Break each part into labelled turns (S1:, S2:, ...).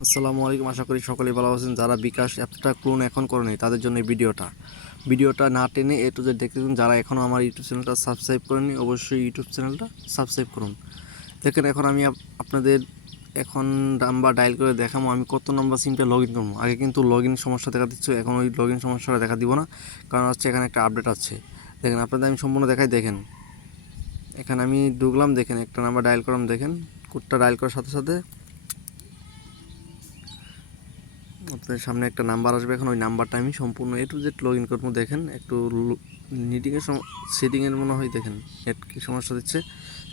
S1: আসসালামু আলাইকুম, আশা করি সকলেই ভালো আছেন। যারা বিকাশ অ্যাপটা ক্লোন এখন করেনি, তাদের জন্য ভিডিওটা। ভিডিওটা না টেনে এ টু জেড দেখতে থাকুন। যারা এখনও আমার ইউটিউব চ্যানেলটা সাবস্ক্রাইব করেনি অবশ্যই ইউটিউব চ্যানেলটা সাবস্ক্রাইব করুন। দেখেন, এখন আমি আপ- আপনাদের এখন নাম্বার ডায়াল করে দেখাবো। আমি কত নাম্বার সিমটা লগ ইন করব? আগে কিন্তু লগ ইন সমস্যা দেখা দিচ্ছে এখন ওই লগ ইন সমস্যাটা দেখা দিব না। কারণ হচ্ছে এখানে একটা আপডেট আছে। দেখেন, আপনাদের আমি সম্পূর্ণ দেখাই, দেখেন। এখানে আমি ঢুকলাম, দেখেন, একটা নাম্বার ডায়াল করলাম, দেখেন। কোডটা ডায়াল করার সাথে সাথে আপনাদের সামনে একটা নাম্বার আসবে এখন, ওই নাম্বারটা আমি সম্পূর্ণ A to Z log in করব, দেখেন, একটু নিটিংয়ের সেটিংয়ের মনে হয়, দেখেন নেট কী সমস্যা দিচ্ছে।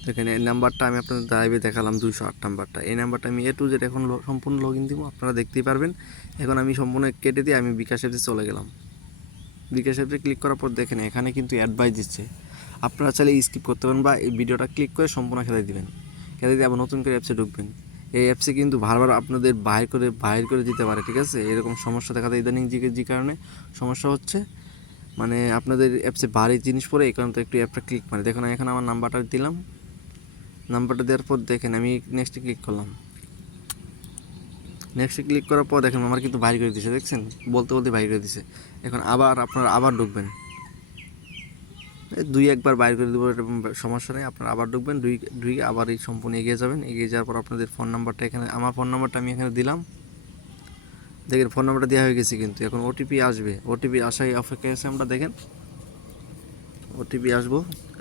S1: দেখেন, এই নাম্বারটা আমি আপনাদের ড্রাইভে দেখালাম, দুইশো আট নাম্বারটা। এই নাম্বারটা আমি এ টু জেড এখন সম্পূর্ণ লগ ইন দিব, আপনারা দেখতেই পারবেন। এখন আমি সম্পূর্ণ কেটে দিয়ে আমি বিকাশ অ্যাপসে চলে গেলাম। বিকাশ অ্যাপসে ক্লিক করার পর দেখেন, এখানে কিন্তু অ্যাডভাইস দিচ্ছে। আপনারা চাইলে স্কিপ করতে পারেন বা এই ভিডিওটা ক্লিক করে সম্পূর্ণ খেতে দিবেন। খেতে দিয়ে আবার নতুন করে অ্যাপসে ঢুকবেন। এই অ্যাপসে কিন্তু বারবার আপনাদের বাইর করে বাইর করে দিতে পারে, ঠিক আছে? এরকম সমস্যা দেখা দেয় ইদানিং যে যে কারণে। সমস্যা হচ্ছে মানে আপনাদের অ্যাপসে ভারী জিনিস পড়ে, এই কারণে তো একটু অ্যাপটা ক্লিক মানে দেখুন এখানে আমার নাম্বারটা দিলাম। নাম্বারটা দেওয়ার পর দেখেন, আমি নেক্সটে ক্লিক করলাম। নেক্সটে ক্লিক করার পর দেখেন, আমার কিন্তু বাইর করে দিছে, দেখছেন? বলতে বলতে বাইর করে দিছে। এখন আবার আপনারা আবার ঢুকবেন। দুই একবার বাইর করে দেবো সমস্যা নেই। আপনারা আবার ঢুকবেন, দুই দুই আবার এই সম্পূর্ণ এগিয়ে যাবেন। এগিয়ে যাওয়ার পর আপনাদের ফোন নাম্বারটা এখানে, আমার ফোন নাম্বারটা আমি এখানে দিলাম। দেখেন ফোন নাম্বারটা দেওয়া হয়ে গেছে কিন্তু। এখন ওটিপি আসবে। ওটিপি আসাই অপেক্ষায় আছে আমরা, দেখেন। ওটিপি আসব।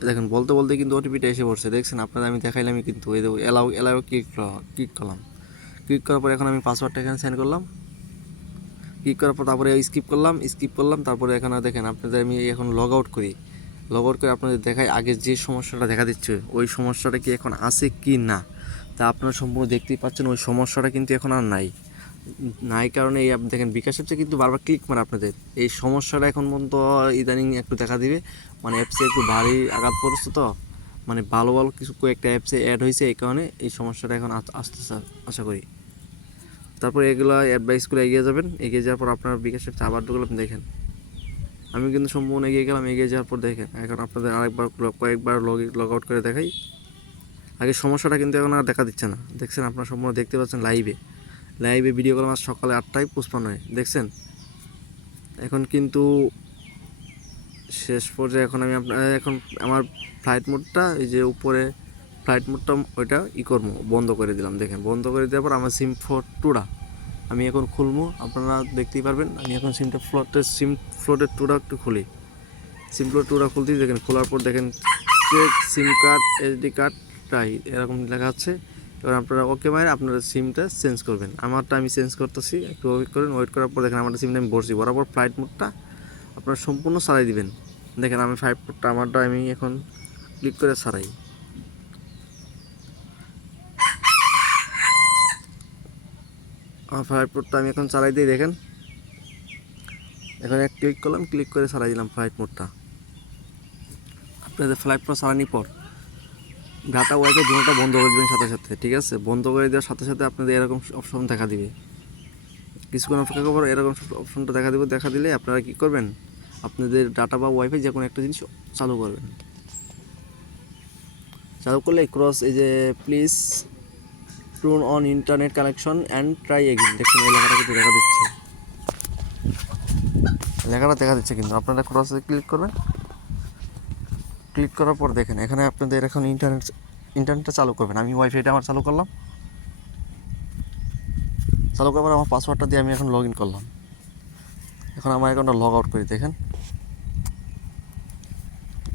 S1: দেখেন, বলতে বলতে কিন্তু ওটিপিটা এসে পড়ছে। দেখছেন, আপনাদের আমি দেখাইলামই কিন্তু। এই দেখো এলাও এলাও ক্লিক ক্লিক করলাম। ক্লিক করার পর এখন আমি পাসওয়ার্ডটা এখানে সেন্ড করলাম। ক্লিক করার পর তারপরে স্কিপ করলাম স্কিপ করলাম। তারপরে এখানে দেখেন, আপনাদের আমি এখন লগ আউট করি। লগ আউট করে আপনাদের দেখাই, আগে যে সমস্যাটা দেখা দিচ্ছে, ওই সমস্যাটা কি এখন আছে কি না? তা আপনারা সম্পূর্ণ দেখতেই পাচ্ছেন, ওই সমস্যাটা কিন্তু এখন আর নাই। নাই কারণে এই আপ- দেখেন, বিকাশ অ্যাপসে কিন্তু বারবার ক্লিক মারে আপনাদের। এই সমস্যাটা এখন পর্যন্ত ইদানিং একটু দেখা দিবে। মানে অ্যাপসে একটু ভারী আঘাত পড়ছে তো। মানে ভালো ভালো কিছু কয়েকটা অ্যাপসে অ্যাড হয়েছে এই কারণে এই সমস্যাটা এখন আস- আসতেছে আশা করি। তারপর এগুলো অ্যাডভাইসগুলো এগিয়ে যাবেন। এগিয়ে যাওয়ার পর আপনার বিকাশ অ্যাপসে আবার ঢুকলাম দেখেন। আমি কিন্তু সম্পূর্ণ এগিয়ে গেলাম, এগিয়ে যাওয়ার পর দেখেন, এখন আপনাদের আরেকবার কয়েকবার লগ লগ আউট করে দেখাই। আগে সমস্যাটা কিন্তু এখন আর দেখা দিচ্ছে না। দেখছেন আপনারা সম্পূর্ণ দেখতে পাচ্ছেন লাইভে লাইভে ভিডিও করলাম আজ সকালে আটটায় পুষ্পান্ন দেখছেন? এখন কিন্তু শেষ পর্যায়ে এখন আমি আপনার এখন আমার ফ্লাইট মোডটা এই যে উপরে ফ্লাইট মোডটা ওইটা ই করব, বন্ধ করে দিলাম। দেখেন, বন্ধ করে দেওয়ার পর আমার সিম ফোর টুটা আমি এখন খুলবো আপনারা দেখতেই পারবেন। আমি এখন সিমটা ফ্লোটের সিম ফ্লোটের টুটা একটু খুলি। সিম ফ্লোট টুটা খুলতেই দেখেন, খোলার পর দেখেন check SIM card SD card টাই এরকম লেখা আছে। এবার আপনারা ওকে মায়ের আপনারা সিমটা চেঞ্জ করবেন। আমারটা আমি চেঞ্জ করতেছি, একটু ওয়েট করেন। ওয়েট করার পর দেখেন আমারটা সিমটা আমি বসছি বরাবর ফ্লাইট মোডটা আপনারা সম্পূর্ণ সারাই দিবেন। দেখেন আমি ফাইভ মোডটা আমারটা আমি এখন ক্লিক করে সারাই। ফ্লাইট মোডটা আমি এখন চালাই দিই, দেখেন। এখানে ক্লিক করলাম ক্লিক করে চালাই দিলাম ফ্লাইট মোডটা আপনাদের ফ্লাইট মোড চালানোর পর ডাটা ওয়াইফাই দুটোটা বন্ধ করে দেবেন সাথে সাথে, ঠিক আছে? বন্ধ করে দেওয়ার সাথে সাথে আপনাদের এরকম অপশন দেখা দিবে। কিছুক্ষণ অপেক্ষা করার এরকম অপশনটা দেখা দেবে, দেখা দিলে আপনারা কি করবেন? আপনাদের ডাটা বা ওয়াইফাই যে কোনো একটা জিনিস চালু করবেন। চালু করলে ক্রস এই যে please turn on internet connection and try again দেখুন, এই লেখাটা কিন্তু দেখা দিচ্ছে। লেখাটা দেখা দিচ্ছে কিন্তু। আপনারা ক্রসে ক্লিক করবেন। ক্লিক করার পর দেখেন, এখানে আপনাদের এখন ইন্টারনেট ইন্টারনেটটা চালু করবেন। আমি ওয়াইফাইটা আমার চালু করলাম। চালু করার পর আমার পাসওয়ার্ডটা দিয়ে আমি এখন লগ ইন করলাম। এখন আমার অ্যাকাউন্টটা লগ আউট করি, দেখেন।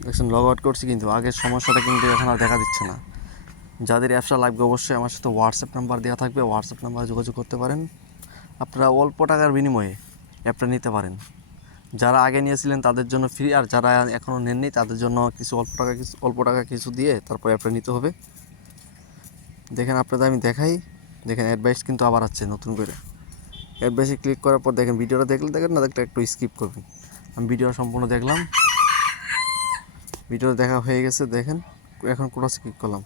S1: দেখছেন লগ আউট করছি কিন্তু। আগের সমস্যাটা কিন্তু এখন আর দেখা দিচ্ছে না। যাদের অ্যাপসটা লাগবে অবশ্যই আমার সাথে হোয়াটসঅ্যাপ নাম্বার দেওয়া থাকবে হোয়াটসঅ্যাপ নাম্বারে যোগাযোগ করতে পারেন। আপনারা অল্প টাকার বিনিময়ে অ্যাপটা নিতে পারেন। যারা আগে নিয়েছিলেন তাদের জন্য ফ্রি আর যারা এখনও নেননি তাদের জন্য কিছু অল্প টাকা, কিছু, অল্প টাকা কিছু দিয়ে তারপর অ্যাপটা নিতে হবে। দেখেন আপনাদের আমি দেখাই। দেখেন অ্যাডভাইস কিন্তু আবার আছে নতুন করে। অ্যাডভাইসে ক্লিক করার পর দেখেন ভিডিওটা দেখলে দেখেন না, দেখলে একটু স্কিপ করবেন। আমি ভিডিও সম্পূর্ণ দেখলাম। ভিডিও দেখা হয়ে গেছে, দেখেন। এখন ক্রসে ক্লিক করলাম?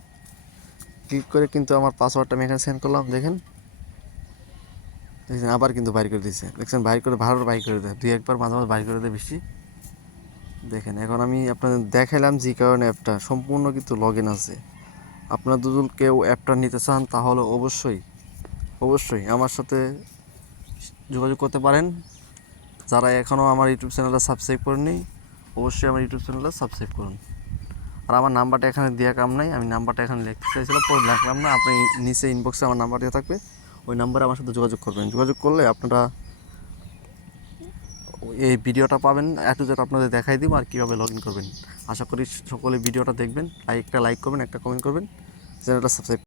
S1: ক্লিক করে কিন্তু আমার পাসওয়ার্ডটা আমি এখানে সেন্ড করলাম, দেখেন। দেখছেন আবার কিন্তু বাইর করে দিয়েছে দেখছেন, বাইর করে, ভালো বাইর করে দেয়। দুই একবার মাঝে মাঝে বাইর করে দেয় বেশি। দেখেন, এখন আমি আপনাদের দেখাইলাম যে কারণে অ্যাপটা সম্পূর্ণ কিন্তু লগ ইন আছে। আপনার দুজন কেউ অ্যাপটা নিতে চান, তাহলে অবশ্যই অবশ্যই আমার সাথে যোগাযোগ করতে পারেন। যারা এখনও আমার ইউটিউব চ্যানেলটা সাবস্ক্রাইব করেননি, অবশ্যই আমার ইউটিউব চ্যানেলটা সাবস্ক্রাইব করুন। আর আমার নাম্বারটা এখানে দেওয়া কাম নাই, আমি নাম্বারটা এখানে লিখতে চাইছিলাম, পরে লিখলাম না, আপনি নিচে ইনবক্সে আমার নাম্বার দেওয়া থাকবে, ওই নাম্বারে আমার সাথে যোগাযোগ করবেন। যোগাযোগ করলে আপনারা এই ভিডিওটা পাবেন, এত যেটা আপনাদের দেখাই দিব আর কীভাবে লগ ইন করবেন। আশা করি সকলে ভিডিওটা দেখবেন লাইকটা লাইক করবেন, একটা কমেন্ট করবেন, চ্যানেলটা সাবস্ক্রাইব